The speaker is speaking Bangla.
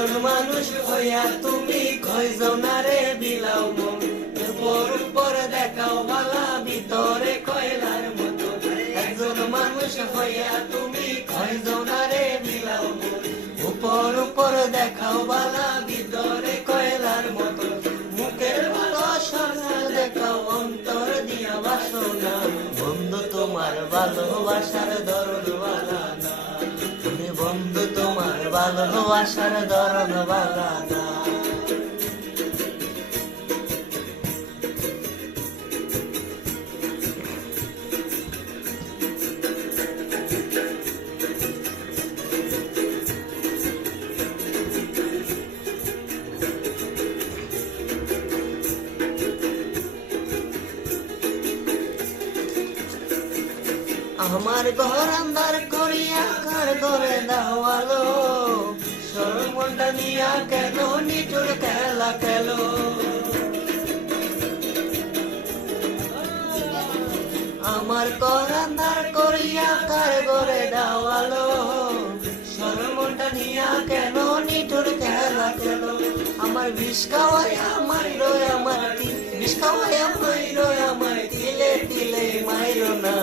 একজন মানুষ হইয়া তুমি কয়জন রে বিলাও মন, উপর উপর দেখাও বালা ভিতরে কয়লার মতো। একজন মানুষ হইয়া তুমি কয়জন রে বিলাও মন, উপর উপর দেখাও বালা ভিতরে কয়লার মতো। মুখের ভালো সোনা দেখাও অন্তর দিয়া বাসনা, বন্ধু তোমার ভালোবাসার দরদ বালা না, বন্ধু তোমার ভালোবাসার দরদ বালা না। আমার ঘর আন্ধার করিয়া কার ঘরে দাওয়ালো, সরমন্ডা নিয়া কেন নিঠুর খেলা খেলো। আমার ঘর আন্ধার করিয়া কার ঘরে দাওয়ালো, সরমন্ডা নিয়া কেন নিঠুর খেলা খেলো। আমার বিষ খাওয়াইয়া মাইরো আমার তিল, বিষ খাওয়াইয়া মাইরো আমার তিলে তিলে মাইরো না।